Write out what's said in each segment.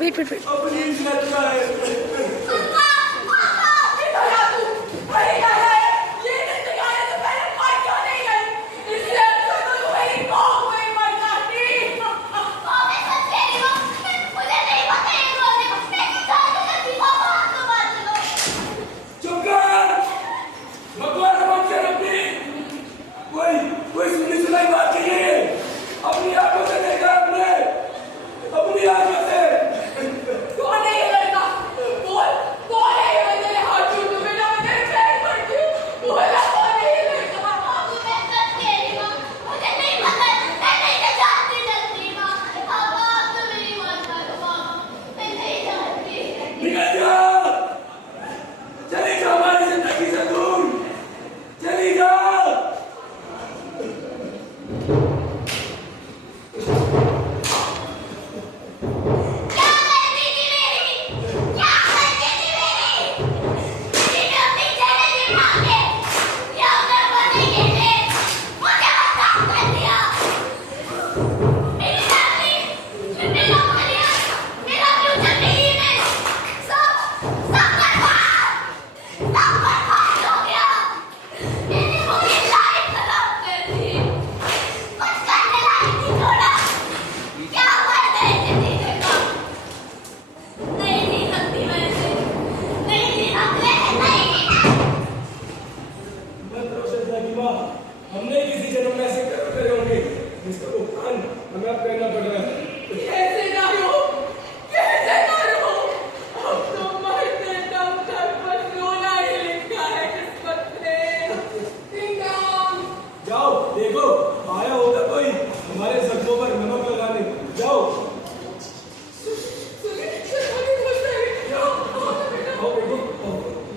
Wait wait wait. Please मत मार। हमने किसी जन्म में ऐसे कर्म करे होंगे जिसका भुगतान हमें अब करना पड़ रहा है। कैसे ना हो, कैसे ना हो, अब तो मरते दम तक बस रोना ही लिखा है किस्मत में। जाओ देखो आया होगा कोई हमारे जख्मों पर नमक लगाने। जाओ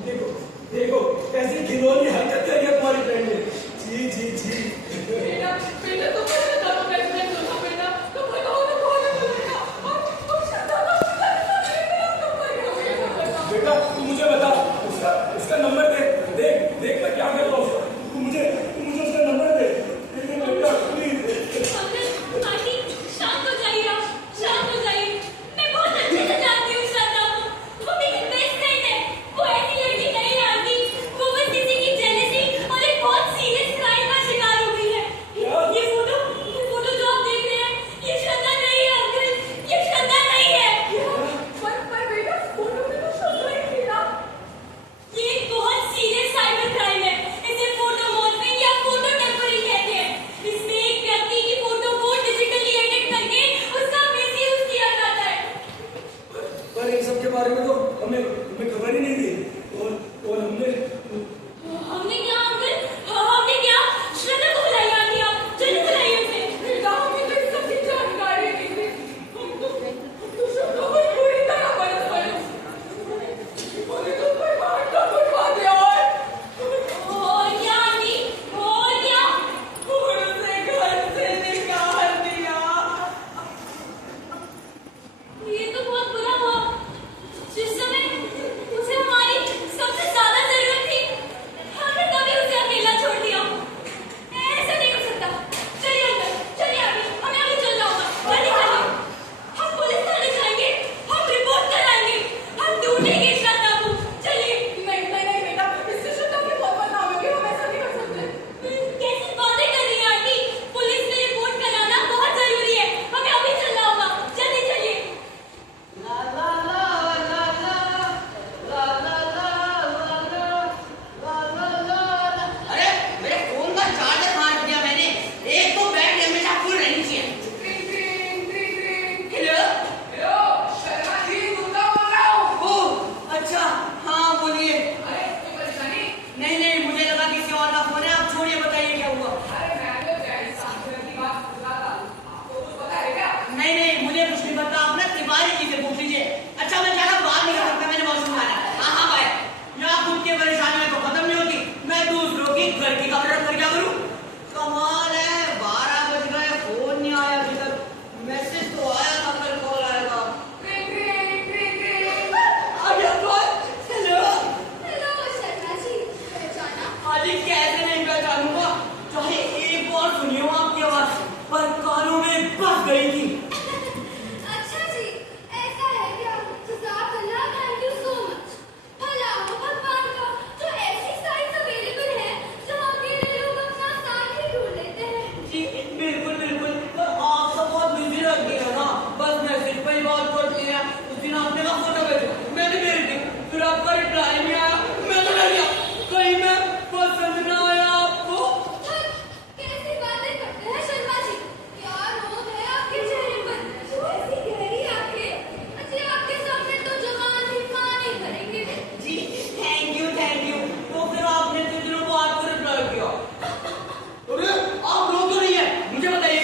देखो देखो कैसी खिलौनी हरकत करी है तुम्हारी फ्रेंड ने। जी जी जी बेटा बेटा तो बेटा तो बेटा तो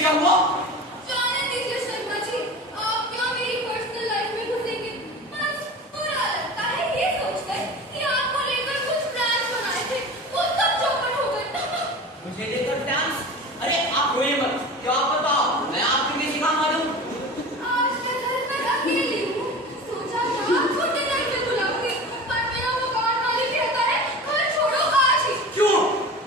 क्या हुआ? जाने दीजिए शर्मा जी, आप क्यों मेरी पर्सनल लाइफ में घुसेंगे? बस बुरा लगता है ये सोचकर कि आपको लेकर कुछ प्लान बनाए थे, वो सब चौपट हो गए। मुझे लेकर डांस? अरे आप रोइए मत, क्या पता मैं आपके किसी काम आ जाऊं। आज मैं घर पर अकेली हूँ, सोचा था आपको डिनर पे बुलाऊंगी, पर मेरा मकान मालिक कहता है घर छोड़ो आज ही। क्यों?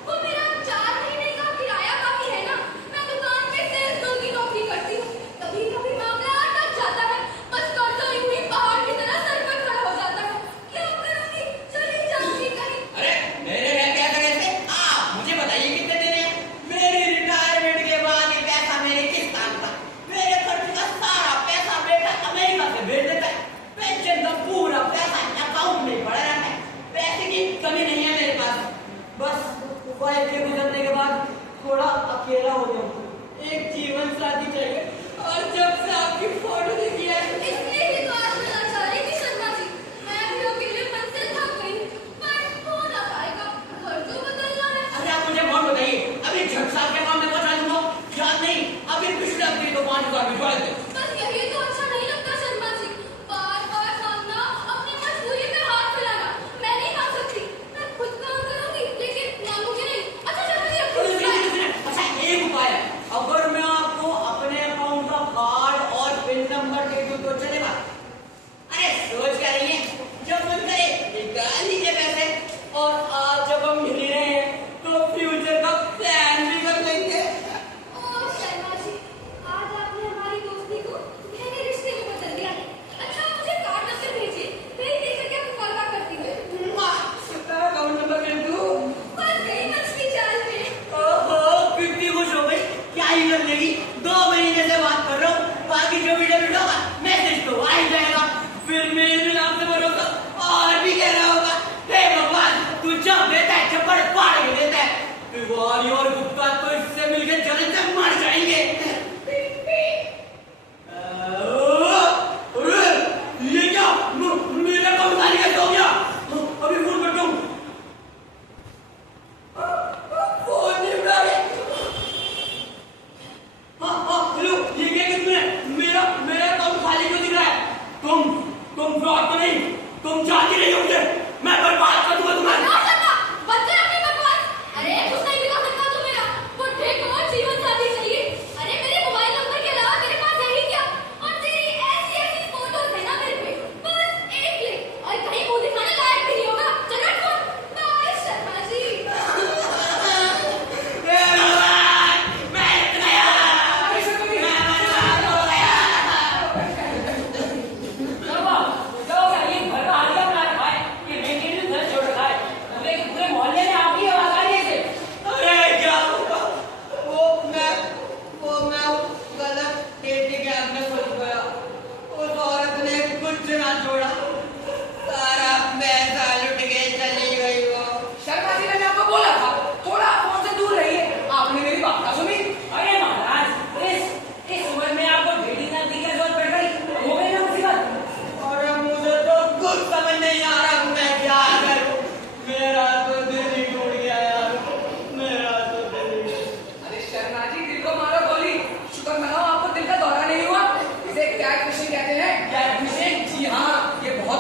वो मेरा 4 महीने का किराया बाकी है ना, मैं दुकान पे सेल्स गर्ल की नौकरी करती हूँ। कभी कभी मामला अटक जाता है, बस कर्जा यूं ही पहाड़ की तरह सर पर खड़ा हो जाता है। क्या करूंगी? चली जाऊंगी कहीं। अरे मेरे घर के कैसे? आप मुझे बताइए कितने देने हैं? मेरी रिटायरमेंट के बाद ये पैसा मेरे किस काम का? मेरे खर्च का सारा पैसा बेटा अमेरिका से भेज देता है। पेंशन का पूरा पैसा अकाउंट में पड़ा रहता है। पैसे की कमी नहीं है मेरे पास। बस वाइफ के गुजरने के बाद थोड़ा अकेला हो जाऊं। एक जीवन साथी चाहिए और जब से आपकी फोटो देखी है इसलिए ही तो आज मैं लाचारी थी शर्मा जी, मैं भी अकेले मन से थक गई हूँ, पर हो ना पाएगा, घर तो बदलना है। अरे आप मुझे कौन बताइए, अभी 6 साल के बाद मैं पहुंचा दूंगा। याद नहीं, अभी पिछले हफ्ते तो 5,000 भिजवा देते। बस यही तो अच्छा नहीं लगता शर्मा जी, बार बार मांगना, अपनी मजबूरी में हाथ फैलाना। मैं नहीं मांग सकती, मैं खुद काम करूंगी, लेकिन मांगूंगी नहीं। अच्छा शर्मा जी, अब कुछ उपाय? अच्छा एक उपाय है, अगर मैं आपको अपने अकाउंट का कार्ड और पिन नंबर दे दूं तो चलेगा? अरे सोच क्या रही है, जब मन करे निकाल लीजिए पैसे। और आज जब हम मिल रहे हैं तो फ्यूचर का प्लान भी कर लेंगे। ओह शर्मा जी, आज आपने हमारी दोस्ती को गहरे रिश्ते में बदल दिया। अच्छा मुझे कार्ड नंबर भेजिए, भेज दे करके आपको कॉल बैक करती हूँ। अकाउंट नंबर दे दूं? फंस गई मछली जाल में। ओहो कितनी खुश हो गई, क्या ही कर लेगी। 2 महीने से बात कर रहा हूँ, बाकी जो वीडियो होगा मैसेज तो आ ही जाएगा। फिर मेरे नाम से भरोसा और भी कह रहा होगा, हे भगवान तू जब देता है चप्पड़ फाड़ के देता है। तिवारी और गुप्ता तो इससे मिलकर जलन से मर जाएंगे। अरे ये क्या, मेरा कौन खाली कैसे हो गया? अभी फोन करता हूँ। फोन नहीं उठा रहे। हाँ हेलो, ये क्या कर तुमने? मेरा अकाउंट खाली क्यों दिख रहा है? तुम फ्रॉड तो नहीं? तुम जानती नहीं हो मुझे, मैं बर्बाद कर दूंगा तुम्हें। ना शर्मा, बंद कर अपनी बकवास। अरे कुछ नहीं बिगा सकता तू मेरा, वो ठीक और जीवन साथी चाहिए। अरे मेरे मोबाइल नंबर के अलावा तेरे पास है ही क्या? और तेरी ऐसी फोटोज है ना मेरे पे, बस एक क्लिक और कहीं मुंह दिखाने लायक भी नहीं होगा। चल हट फोन। बाय शर्मा जी। हे भगवान, मैं इतना मैं बर्बाद हो गया। अरे क्या हुआ? वो मैं गलत डेटिंग ऐप में फंस गया। उस औरत ने कुछ ना छोड़ा, सारा पैसा लुट के चली गई वो। शर्मा जी मैंने आपको बोला था थोड़ा फोन से दूर रहिए, आपने मेरी बात ना सुनी। अरे महाराज, इस उम्र में आपको डेटिंग ऐप की क्या जरूरत पड़ गई? हो गई ना मुसीबत। और मुझे तो कुछ समझ नहीं आ रहा मैं क्या करूं। मेरा तो दिल ही टूट गया यार, मेरा तो दिल ही। अरे शर्मा जी दिल को मारो गोली, शुक्र मनाओ आपको दिल का दौरा नहीं हुआ। इसे कैट फिशिंग कहते हैं। Cat fishing? जी हाँ, ये बहुत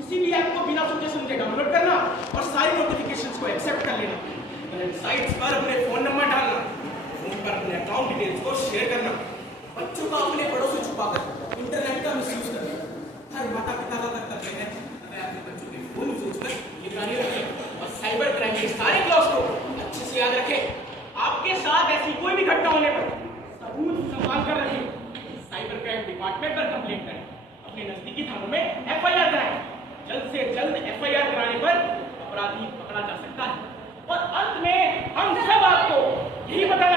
किसी भी ऐप को बिना सोचे समझे डाउनलोड करना और सारी नोटिफिकेशंस को एक्सेप्ट कर लेना। साइट्स पर अपने फोन नंबर डालना, फोन पर अपने अकाउंट डिटेल्स को शेयर करना, बच्चों का अपने बड़ों से छुपाकर इंटरनेट का मिसयूज करना। हर माता पिता का कर्तव्य है हमें अपने बच्चों के फोन यूज पर निगरानी रखें और साइबर क्राइम के सारे क्लॉज को अच्छे से याद रखें। आपके साथ ऐसी कोई भी घटना होने पर सबूत संभाल कर रखें। साइबर क्राइम डिपार्टमेंट पर कंप्लेंट करें, अपने नजदीकी थानों में FIR कराएं। जल्द से जल्द FIR कराने पर अपराधी पकड़ा जा सकता है। और अंत में हम सब आपको यही बताना